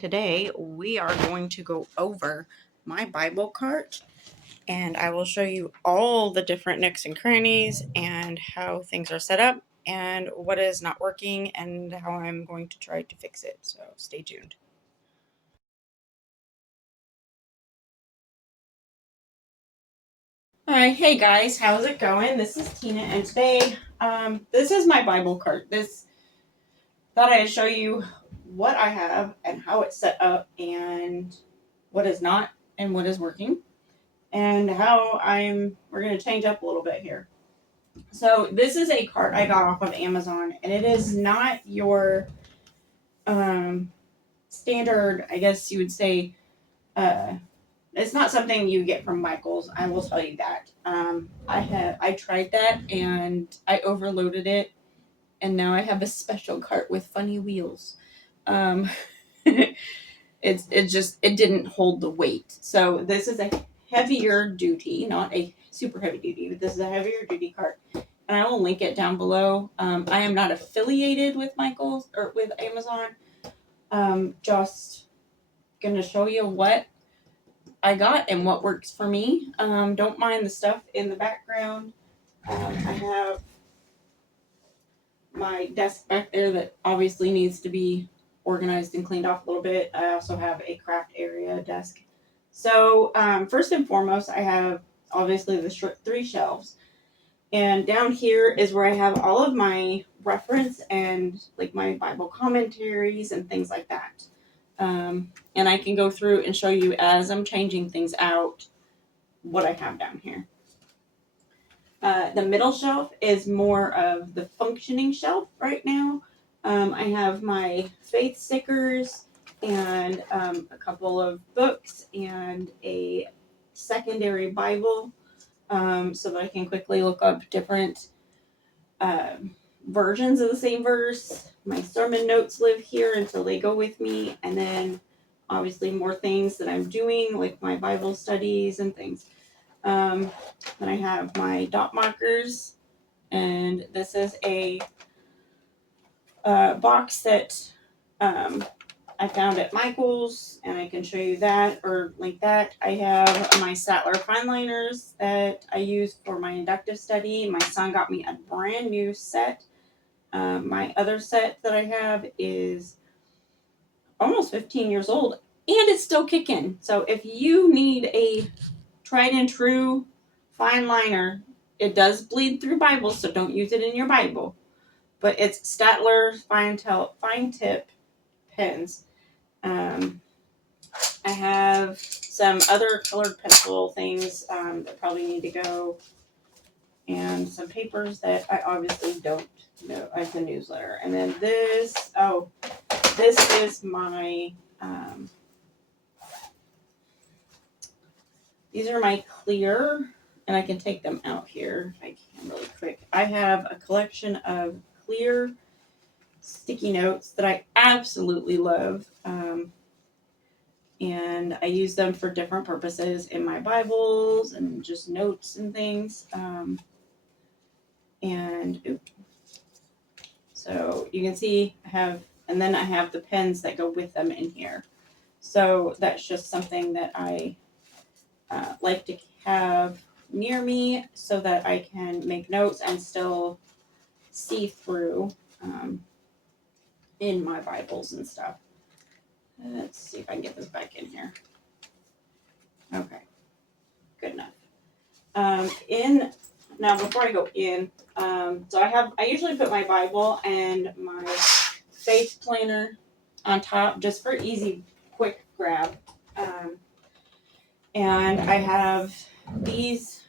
Today we are going to go over my Bible cart, and I will show you all the different nooks and crannies and how things are set up and what is not working and how I'm going to try to fix it. So stay tuned. Alright, hey guys, how's it going? This is Tina, and today this is my Bible cart. This thought I'd show you what I have and how it's set up and what is not and what is working, and how we're going to change up a little bit here. So this is a cart I got off of Amazon, and it is not your standard, I guess you would say, it's not something you get from Michael's. I will tell you that. I tried that and I overloaded it, and now I have a special cart with funny wheels. Um, it didn't hold the weight. So this is a heavier duty, not a super heavy duty, but this is a heavier duty cart, and I will link it down below. I am not affiliated with Michael's or with Amazon. Just gonna show you what I got and what works for me. Don't mind the stuff in the background. I have my desk back there that obviously needs to be organized and cleaned off a little bit. I also have a craft area desk. So first and foremost, I have obviously the three shelves. And down here is where I have all of my reference and like my Bible commentaries and things like that. And I can go through and show you as I'm changing things out what I have down here. The middle shelf is more of the functioning shelf right now. I have my faith stickers and a couple of books and a secondary Bible, so that I can quickly look up different versions of the same verse. My sermon notes live here until they go with me, and then obviously more things that I'm doing, like my Bible studies and things. Then I have my dot markers, and this is a box that I found at Michael's, and I can show you that or link that. I have my Statler fine liners that I use for my inductive study. My son got me a brand new set. My other set that I have is almost 15 years old, and it's still kicking. So if you need a tried and true fine liner, it does bleed through Bibles, so don't use it in your Bible. But it's Statler fine tip pens. I have some other colored pencil things that probably need to go, and some papers that I obviously don't know as a newsletter. And then this is my, these are my clear, and I can take them out here if I can really quick. I have a collection of clear sticky notes that I absolutely love. And I use them for different purposes in my Bibles and just notes and things. So you can see and then I have the pens that go with them in here. So that's just something that I like to have near me so that I can make notes and still see through in my Bibles and stuff. Let's see if I can get this back in here. Okay, good enough. Now before I go in, so I usually put my Bible and my faith planner on top just for easy, quick grab. And I have these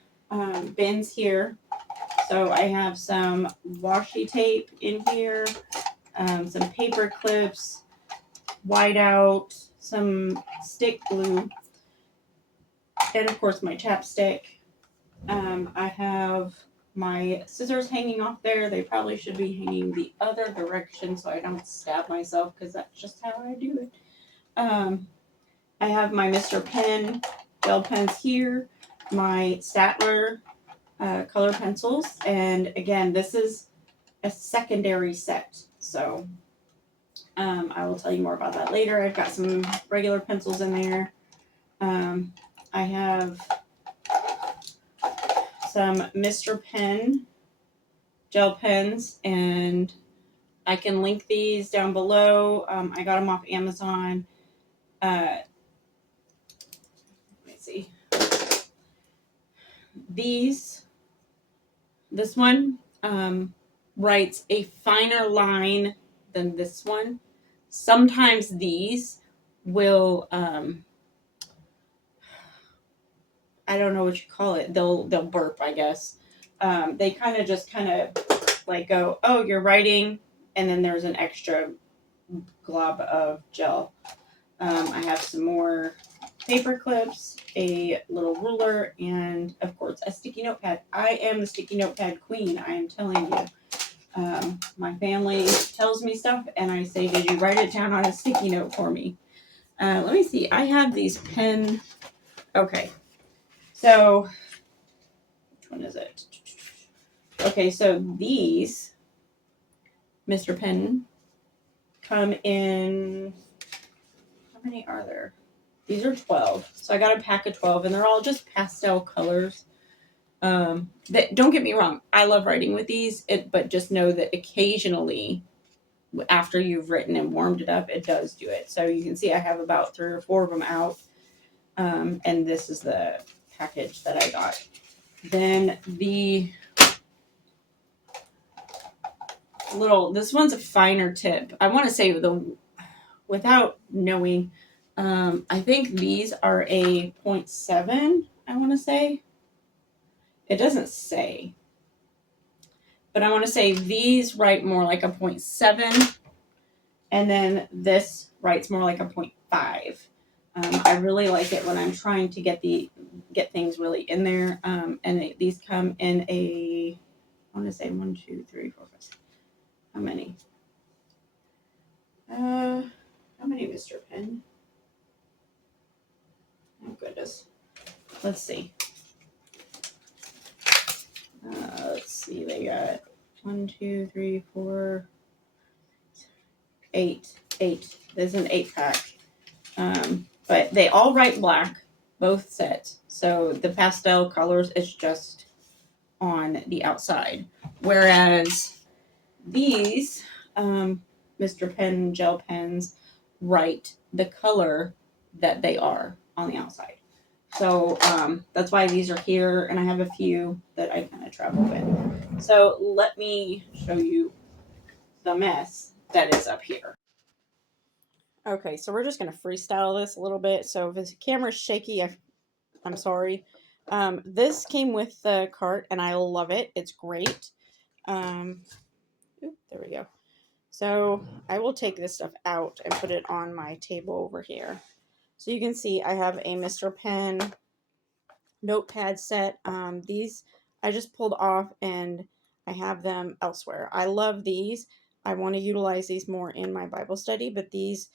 bins here. So I have some washi tape in here, some paper clips, whiteout, some stick glue, and of course my chapstick. I have my scissors hanging off there. They probably should be hanging the other direction so I don't stab myself, because that's just how I do it. I have my Mr. Pen gel pens here, my Statler color pencils, and again, this is a secondary set. So I will tell you more about that later. I've got some regular pencils in there. I have some Mr. Pen gel pens, and I can link these down below. I got them off Amazon. Let me see. This one writes a finer line than this one. Sometimes these will I don't know what you call it. They'll burp, I guess. They kind of like go, oh, you're writing, and then there's an extra glob of gel. I have some more paper clips, a little ruler, and of course a sticky notepad. I am the sticky notepad queen. I am telling you. My family tells me stuff, and I say, "Did you write it down on a sticky note for me?" Let me see. I have these pen. Okay, so which one is it? Okay, so these Mr. Pen come in. How many are there? These are 12. So I got a pack of 12, and they're all just pastel colors. Don't get me wrong. I love writing with these, but just know that occasionally, after you've written and warmed it up, it does do it. So you can see I have about 3 or 4 of them out. And this is the package that I got. Then this one's a finer tip. I want to say without knowing, I think these are a 0.7, I want to say. It doesn't say. But I want to say these write more like a 0.7, and then this writes more like a 0.5. I really like it when I'm trying to get things really in there. And these come in I want to say 1, 2, 3, 4, 5, 6. How many? How many, Mr. Pen? Oh, goodness. Let's see. Let's see. They got 1, 2, 3, 4, 8. 8. There's an 8-pack. But they all write black, both sets. So the pastel colors is just on the outside. Whereas these Mr. Pen gel pens write the color that they are on the outside. So that's why these are here, and I have a few that I kind of travel with. So let me show you the mess that is up here. Okay, so we're just going to freestyle this a little bit. So if the camera's shaky, I'm sorry. This came with the cart, and I love it. It's great. There we go. So I will take this stuff out and put it on my table over here. So you can see I have a Mr. Pen notepad set. These I just pulled off, and I have them elsewhere. I love these. I want to utilize these more in my Bible study, but these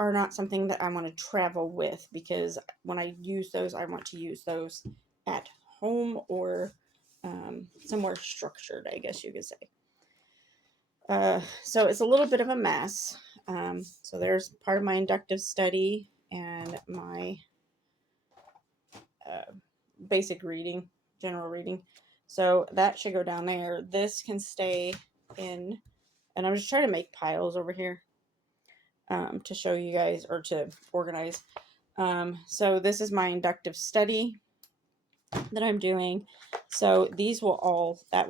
are not something that I want to travel with, because when I use those, I want to use those at home or somewhere structured, I guess you could say. So it's a little bit of a mess. So there's part of my inductive study and my basic reading, general reading. So that should go down there. This can stay in, and I'm just trying to make piles over here to show you guys, or to organize. So this is my inductive study that I'm doing. So that will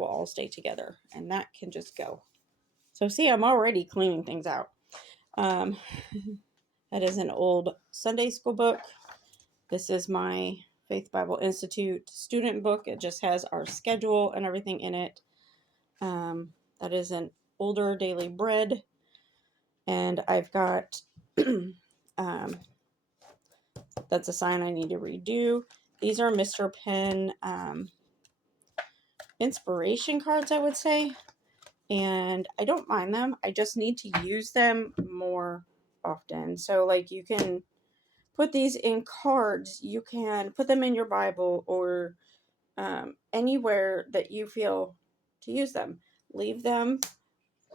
all stay together, and that can just go. So see, I'm already cleaning things out. That is an old Sunday school book. This is my Faith Bible Institute student book. It just has our schedule and everything in it. That is an older daily bread. And I've got, that's a sign I need to redo. These are Mr. Pen inspiration cards, I would say. And I don't mind them. I just need to use them more often. So like you can put these in cards. You can put them in your Bible, or anywhere that you feel to use them. Leave them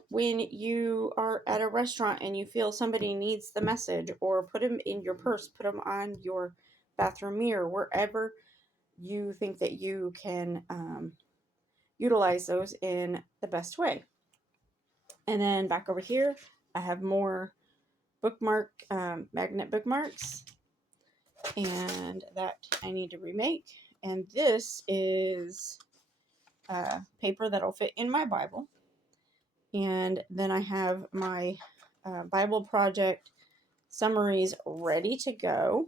when you are at a restaurant and you feel somebody needs the message, or put them in your purse, put them on your bathroom mirror, wherever you think that you can utilize those in the best way. And then back over here, I have more bookmark magnet bookmarks, and that I need to remake. And this is paper that'll fit in my Bible. And then I have my Bible project summaries ready to go.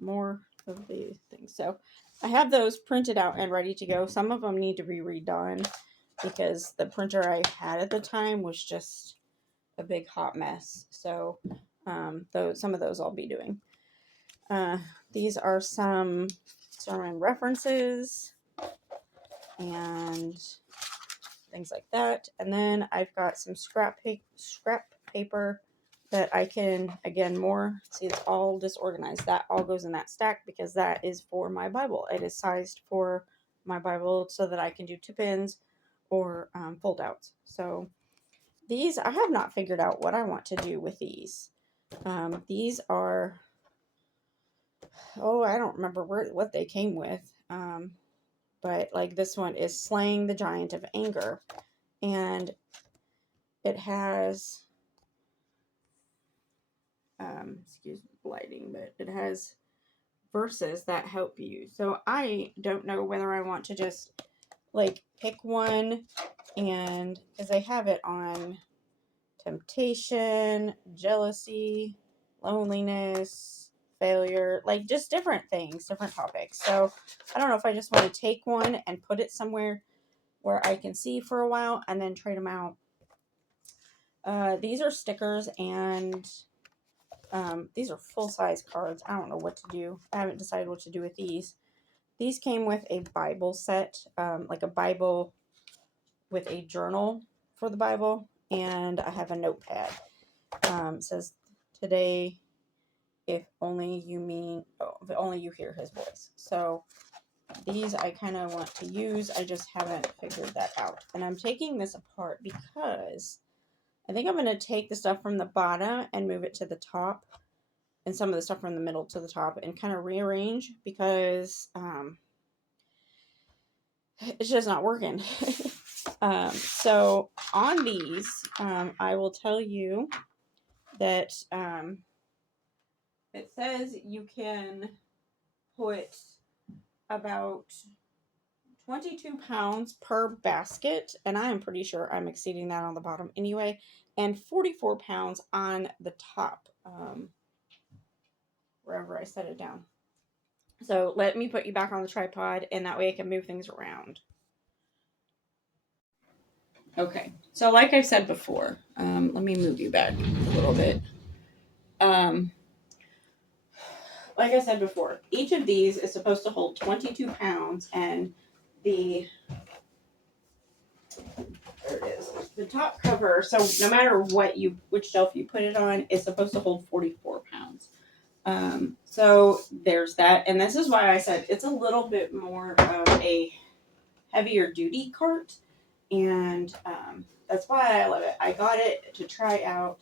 More of these things. So I have those printed out and ready to go. Some of them need to be redone because the printer I had at the time was just a big hot mess. So some of those I'll be doing. These are some sermon references and things like that. And then I've got some scrap paper that I can, again, more, see, it's all disorganized. That all goes in that stack because that is for my Bible. It is sized for my Bible so that I can do tip-ins or fold outs. So these, I have not figured out what I want to do with these. These are, I don't remember what they came with. But like this one is Slaying the Giant of Anger. And it has, excuse the lighting, but it has verses that help you. So I don't know whether I want to just like pick one, and because they have it on temptation, jealousy, loneliness, failure, like just different things, different topics. So I don't know if I just want to take one and put it somewhere where I can see for a while and then trade them out. These are stickers, and these are full-size cards. I don't know what to do. I haven't decided what to do with these. These came with a Bible set, like a Bible with a journal for the Bible, and I have a notepad. It says, today, if only you hear his voice. So these I kind of want to use. I just haven't figured that out. And I'm taking this apart because I think I'm going to take the stuff from the bottom and move it to the top, and some of the stuff from the middle to the top, and kind of rearrange because it's just not working. So on these, I will tell you that it says you can put about 22 pounds per basket, and I am pretty sure I'm exceeding that on the bottom anyway, and 44 pounds on the top, wherever I set it down. So let me put you back on the tripod, and that way I can move things around. Okay, so like I said before, let me move you back a little bit. Like I said before, each of these is supposed to hold 22 pounds, and there it is. The top cover, so no matter which shelf you put it on, is supposed to hold 44 pounds. So there's that, and this is why I said it's a little bit more of a heavier duty cart, and that's why I love it. I got it to try out.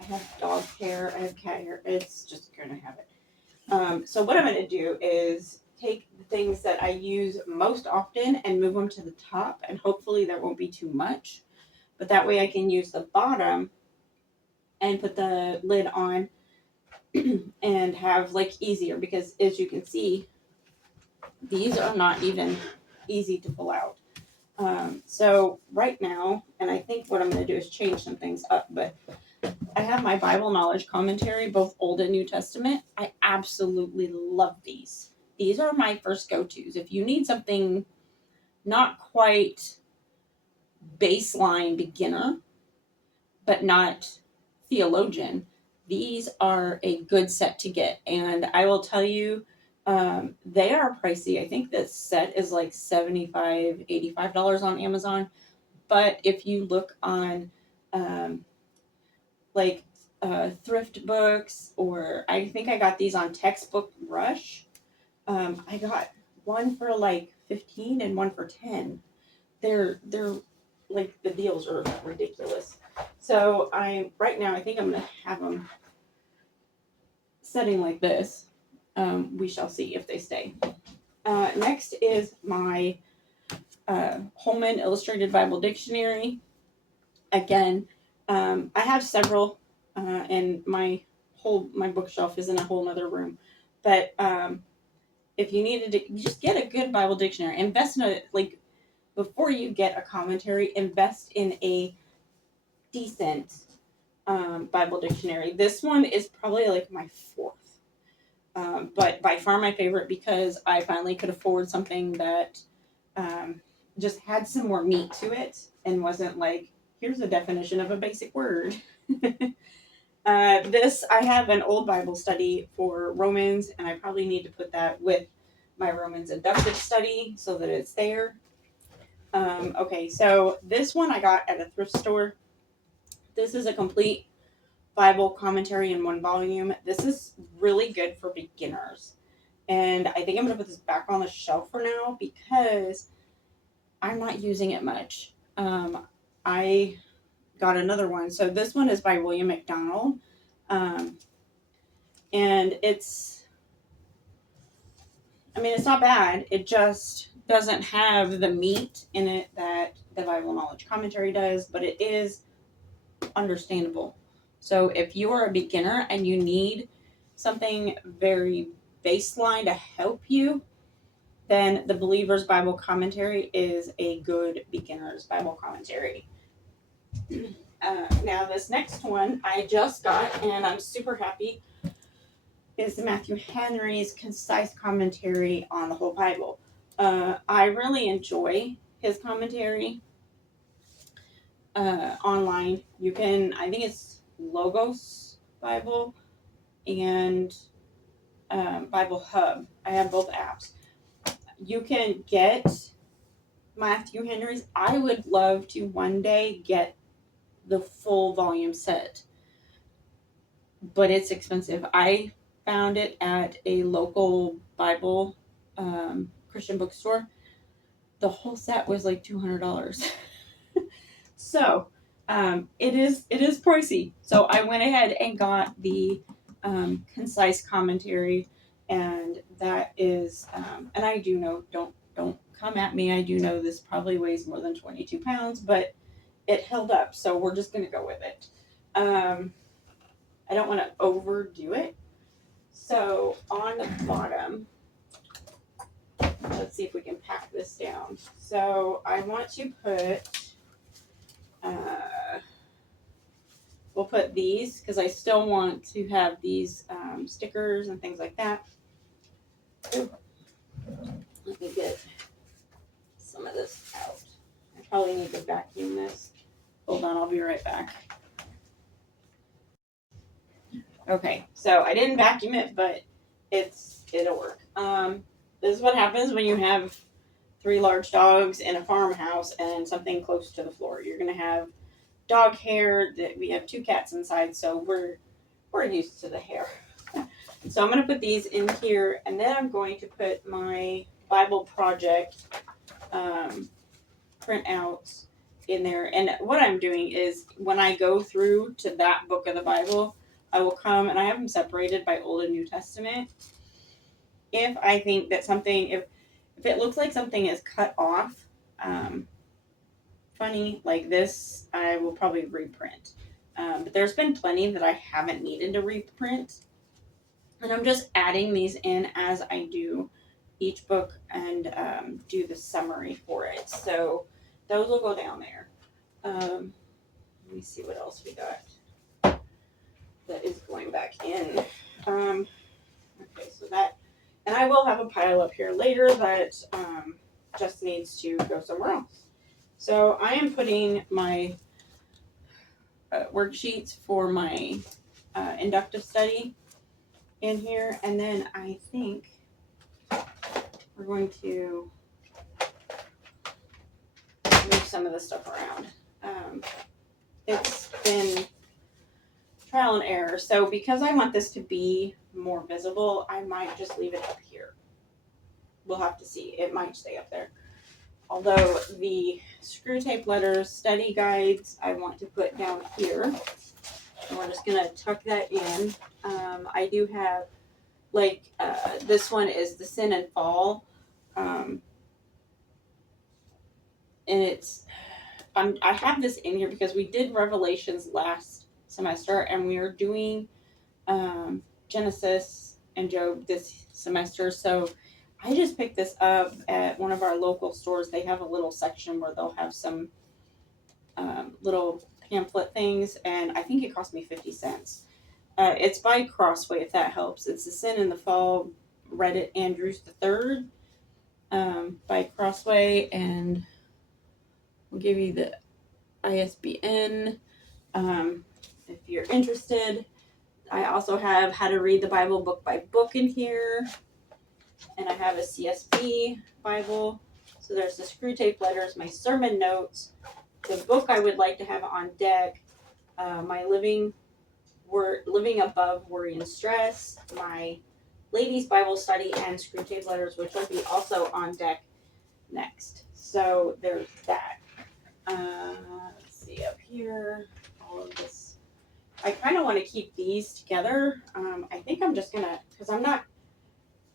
I have dog hair, I have cat hair. It's just gonna have it. So what I'm gonna do is take the things that I use most often and move them to the top, and hopefully there won't be too much. But that way I can use the bottom and put the lid on and have like easier, because as you can see, these are not even easy to pull out. So right now, and I think what I'm going to do is change some things up, but I have my Bible knowledge commentary, both Old and New Testament. I absolutely love these. These are my first go-tos. If you need something not quite baseline beginner, but not theologian, these are a good set to get. And I will tell you, they are pricey. I think this set is like $75, $85 on Amazon. But if you look on thrift books, or I think I got these on Textbook Rush. I got one for like 15 and one for 10. they're like the deals are ridiculous. So right now I think I'm gonna have them setting like this. We shall see if they stay. Next is my Holman Illustrated Bible Dictionary. Again, I have several, and my bookshelf is in a whole other room. But if you needed to, you just get a good Bible dictionary. Invest in a before you get a commentary. Invest in a decent Bible dictionary. This one is probably like my fourth, but by far my favorite because I finally could afford something that just had some more meat to it and wasn't like, here's a definition of a basic word. I have an old Bible study for Romans, and I probably need to put that with my Romans inductive study so that it's there. Okay, so this one I got at a thrift store. This is a complete Bible commentary in one volume. This is really good for beginners. And I think I'm going to put this back on the shelf for now because I'm not using it much. I got another one. So this one is by William McDonald. And it's not bad. It just doesn't have the meat in it that the Bible Knowledge Commentary does, but it is understandable. So if you are a beginner and you need something very baseline to help you, then the Believer's Bible Commentary is a good beginner's Bible commentary. Now this next one I just got, and I'm super happy, is Matthew Henry's Concise Commentary on the Whole Bible. I really enjoy his commentary online. You can, I think it's Logos Bible and Bible Hub. I have both apps. You can get Matthew Henry's. I would love to one day get the full volume set, but it's expensive. I found it at a local Bible Christian bookstore. The whole set was like $200. So it is pricey. So I went ahead and got the concise commentary, and that is and I do know, don't come at me, I do know this probably weighs more than 22 pounds, but it held up, so we're just going to go with it. I don't want to overdo it. So on the bottom, let's see if we can pack this down. So I want to put, we'll put these because I still want to have these stickers and things like that. Ooh. Let me get some of this out. I probably need to vacuum this. Hold on, I'll be right back. Okay, so I didn't vacuum it, but it'll work. This is what happens when you have 3 large dogs in a farmhouse and something close to the floor. You're gonna have dog hair. That we have 2 cats inside, so we're used to the hair. So I'm gonna put these in here, and then I'm going to put my Bible project printouts in there. And what I'm doing is when I go through to that book of the Bible, I will come, and I have them separated by Old and New Testament. If I think that something, if it looks like something is cut off, funny like this, I will probably reprint. But there's been plenty that I haven't needed to reprint, and I'm just adding these in as I do each book and do the summary for it. So those will go down there. Let me see what else we got that is going back in. Okay, so that, and I will have a pile up here later that just needs to go somewhere else. So I am putting my worksheets for my inductive study in here, and then I think we're going to move some of the stuff around. It's been trial and error. So because I want this to be more visible, I might just leave it up here. We'll have to see. It might stay up there. Although the screw tape letters study guides I want to put down here. And we're just going to tuck that in. I do have, like, this one is the Sin and Fall. And I have this in here because we did Revelations last semester, and we are doing Genesis and Job this semester. So I just picked this up at one of our local stores. They have a little section where they'll have some little pamphlet things, and I think it cost me 50 cents. It's by Crossway, if that helps. It's The Sin and the Fall, read it Andrews III, by Crossway, and we'll give you the ISBN if you're interested. I also have How to Read the Bible Book by Book in here, and I have a CSB Bible. So there's the screw tape letters, my sermon notes, the book I would like to have on deck, my Living Above Worry and Stress, my Ladies Bible Study, and screw tape letters, which will be also on deck next. So there's that. Let's see up here, all of this. I kind of want to keep these together. I think I'm just gonna, because I'm not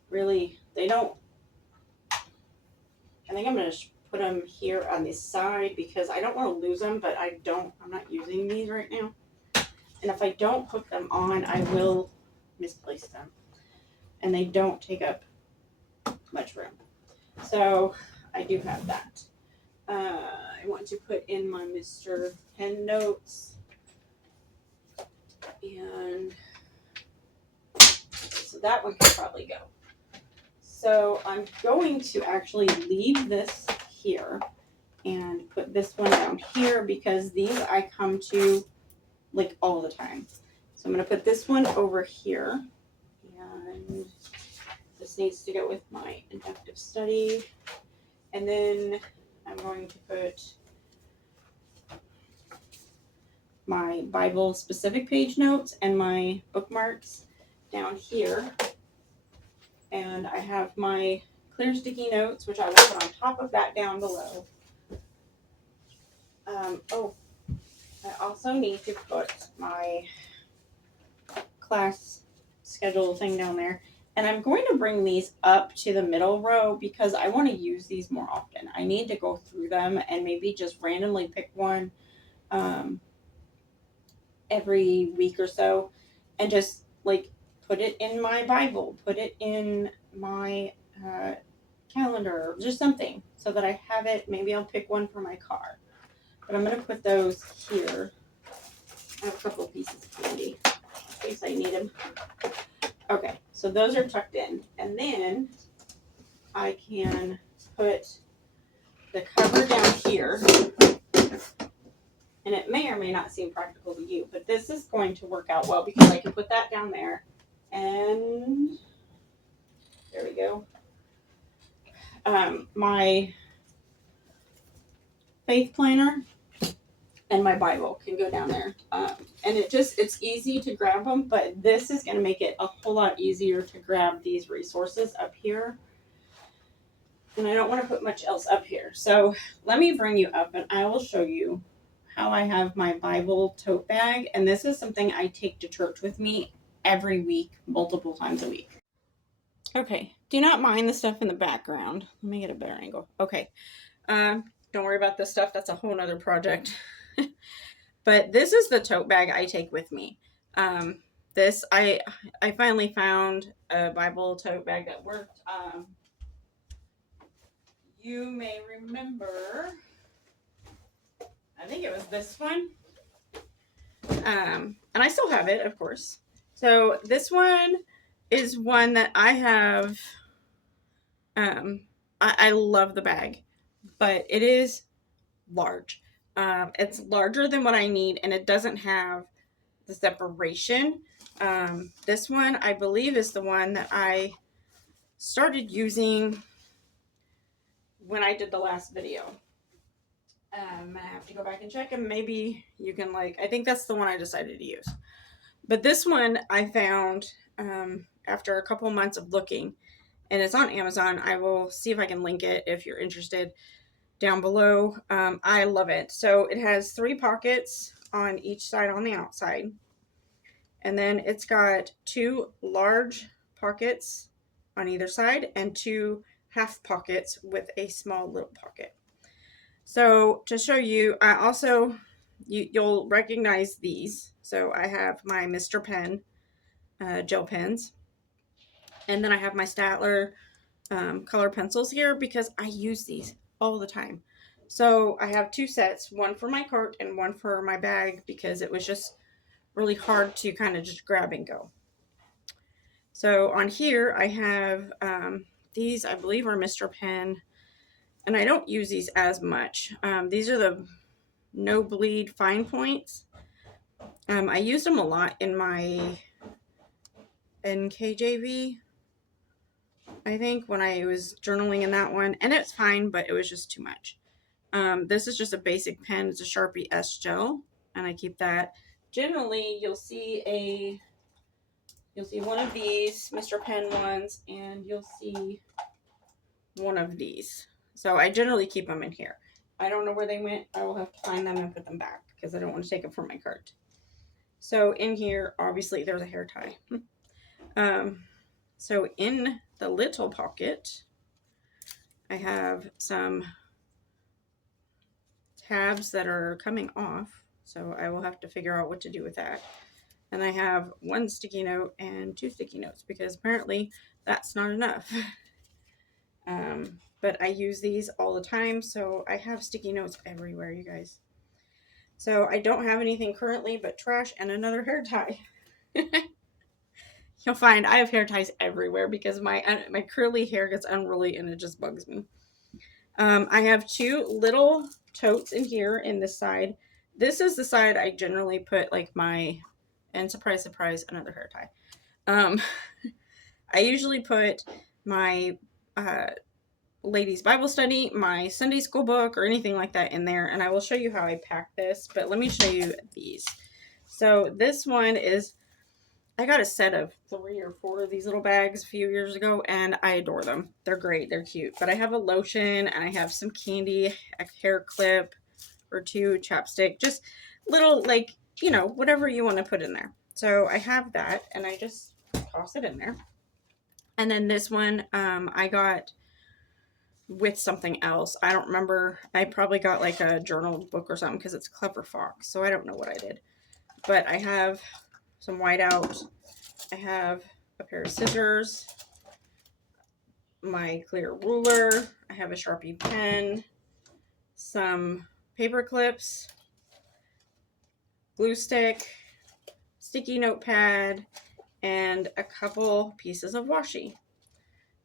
really, I think I'm gonna put them here on this side because I don't want to lose them, but I'm not using these right now. And if I don't hook them on, I will misplace them. And they don't take up much room. So I do have that. I want to put in my Mr. Pen notes. And so that one can probably go. So I'm going to actually leave this here and put this one down here because these I come to like all the time. So I'm going to put this one over here, and this needs to go with my inductive study. And then I'm going to put my Bible specific page notes and my bookmarks down here. And I have my clear sticky notes, which I will put on top of that down below. I also need to put my class schedule thing down there. And I'm going to bring these up to the middle row because I want to use these more often. I need to go through them and maybe just randomly pick one every week or so and just like put it in my Bible, put it in my calendar, just something so that I have it. Maybe I'll pick one for my car. But I'm going to put those here. I have a couple of pieces of candy in case I need them. Okay, so those are tucked in. And then I can put the cover down here. And it may or may not seem practical to you, but this is going to work out well because I can put that down there. And there we go. My faith planner and my Bible can go down there. And it's easy to grab them, but this is going to make it a whole lot easier to grab these resources up here. And I don't want to put much else up here. So let me bring you up and I will show you how I have my Bible tote bag. And this is something I take to church with me every week, multiple times a week. Okay, do not mind the stuff in the background. Let me get a better angle. Okay, don't worry about this stuff. That's a whole nother project. But this is the tote bag I take with me. This I finally found a Bible tote bag that worked. You may remember, I think it was this one. And I still have it, of course. So this one is one that I have. I love the bag, but it is large. It's larger than what I need, and it doesn't have the separation. This one, I believe, is the one that I started using when I did the last video. I have to go back and check, and maybe you can I think that's the one I decided to use. But this one I found after a couple months of looking, and it's on Amazon. I will see if I can link it if you're interested. down below. I love it. So it has 3 pockets on each side on the outside. And then it's got 2 large pockets on either side and 2 half pockets with a small little pocket. So to show you, I also, you'll recognize these. So I have my Mr. Pen gel pens. And then I have my Statler color pencils here because I use these all the time. So I have 2 sets, one for my cart and one for my bag because it was just really hard to kind of just grab and go. So on here I have these, I believe are Mr. Pen, and I don't use these as much. These are the No Bleed fine points. I used them a lot in my NKJV, I think, when I was journaling in that one, and it's fine, but it was just too much. This is just a basic pen. It's a Sharpie S gel, and I keep that. Generally, you'll see one of these Mr. Pen ones, and you'll see one of these. So I generally keep them in here. I don't know where they went. I will have to find them and put them back because I don't want to take them from my cart. So in here, obviously, there's a hair tie. So in the little pocket, I have some tabs that are coming off. So I will have to figure out what to do with that. And I have 1 sticky note and 2 sticky notes because apparently that's not enough. But I use these all the time, so I have sticky notes everywhere, you guys. So I don't have anything currently but trash and another hair tie. You'll find I have hair ties everywhere because my curly hair gets unruly and it just bugs me. I have 2 little totes in here in this side. This is the side I generally put like my, and surprise, surprise, another hair tie. I usually put my ladies Bible study, my Sunday school book, or anything like that in there, and I will show you how I pack this, but let me show you these. So this one is, I got a set of 3 or 4 of these little bags a few years ago, and I adore them. They're great, they're cute, but I have a lotion, and I have some candy, a hair clip or 2, chapstick, just little, like, you know, whatever you want to put in there. So I have that, and I just toss it in there. And then this one I got with something else. I don't remember. I probably got like a journal book or something because it's Clever Fox. So I don't know what I did. But I have some whiteout. I have a pair of scissors, my clear ruler. I have a Sharpie pen, some paper clips, glue stick, sticky notepad, and a couple pieces of washi.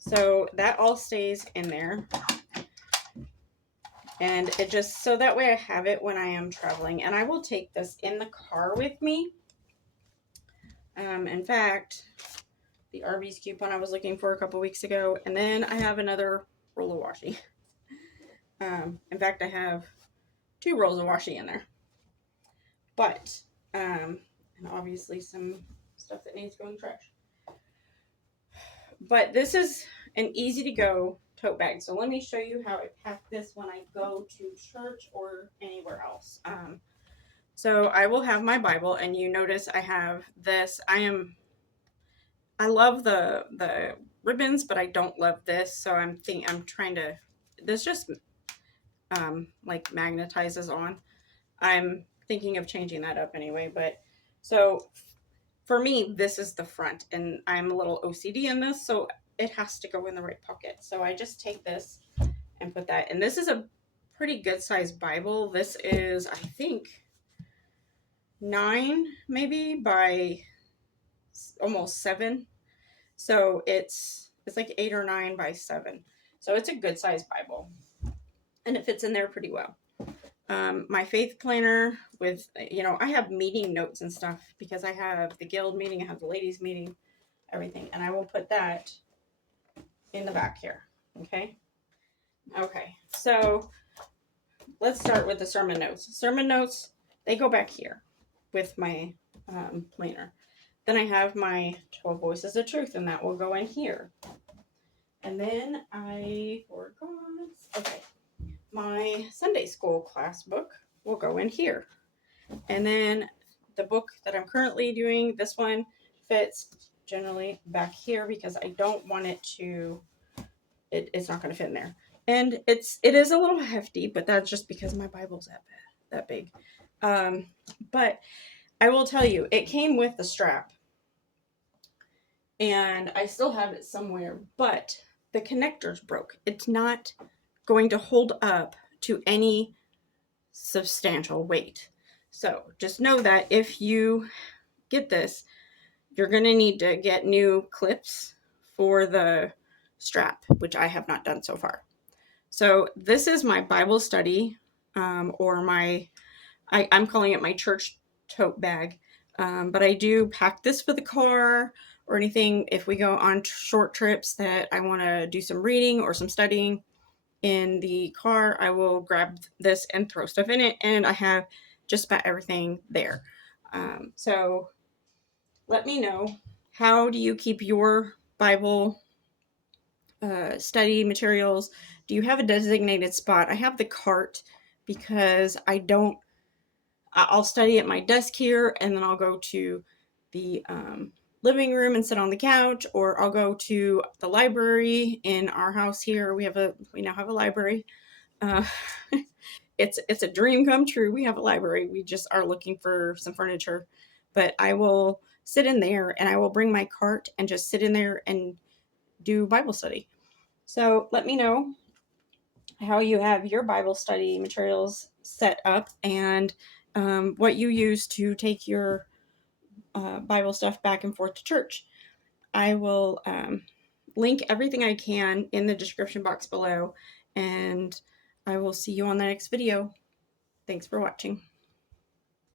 So that all stays in there. And it just, so that way I have it when I am traveling. And I will take this in the car with me. In fact, the Arby's coupon I was looking for a couple weeks ago. And then I have another roll of washi. In fact, I have 2 rolls of washi in there. But, and obviously some stuff that needs to go in the trash. But this is an easy to go tote bag. So let me show you how I pack this when I go to church or anywhere else. So I will have my Bible, and you notice I have this. I love the ribbons, but I don't love this. So I'm trying to, this just like magnetizes on. I'm thinking of changing that up anyway, but so for me, this is the front, and I'm a little OCD in this, so it has to go in the right pocket. So I just take this and put that, and this is a pretty good sized Bible. This is, I think, 9 maybe by almost 7. So it's like 8 or 9 by 7. So it's a good sized Bible, and it fits in there pretty well. My faith planner with, you know, I have meeting notes and stuff because I have the guild meeting, I have the ladies meeting, everything. And I will put that in the back here. Okay. Okay. So let's start with the sermon notes. Sermon notes, they go back here with my planner. Then I have my 12 voices of truth, and that will go in here. And then I forgot. Okay. my Sunday school class book will go in here. And then the book that I'm currently doing, this one fits generally back here because I don't want it to, it's not going to fit in there. And it is a little hefty, but that's just because my Bible's that big. But I will tell you, it came with the strap. And I still have it somewhere, but the connector's broke. It's not going to hold up to any substantial weight. So just know that if you get this, you're going to need to get new clips for the strap, which I have not done so far. So this is my Bible study, or I'm calling it my church tote bag. But I do pack this for the car or anything if we go on short trips that I want to do some reading or some studying in the car. I will grab this and throw stuff in it, and I have just about everything there. So let me know, how do you keep your Bible study materials? Do you have a designated spot? I have the cart because I'll study at my desk here, and then I'll go to the living room and sit on the couch, or I'll go to the library in our house here. We now have a library. Uh, it's a dream come true. We have a library. We just are looking for some furniture, but I will sit in there and I will bring my cart and just sit in there and do Bible study. So let me know how you have your Bible study materials set up, and what you use to take your Bible stuff back and forth to church. I will link everything I can in the description box below, and I will see you on the next video. Thanks for watching.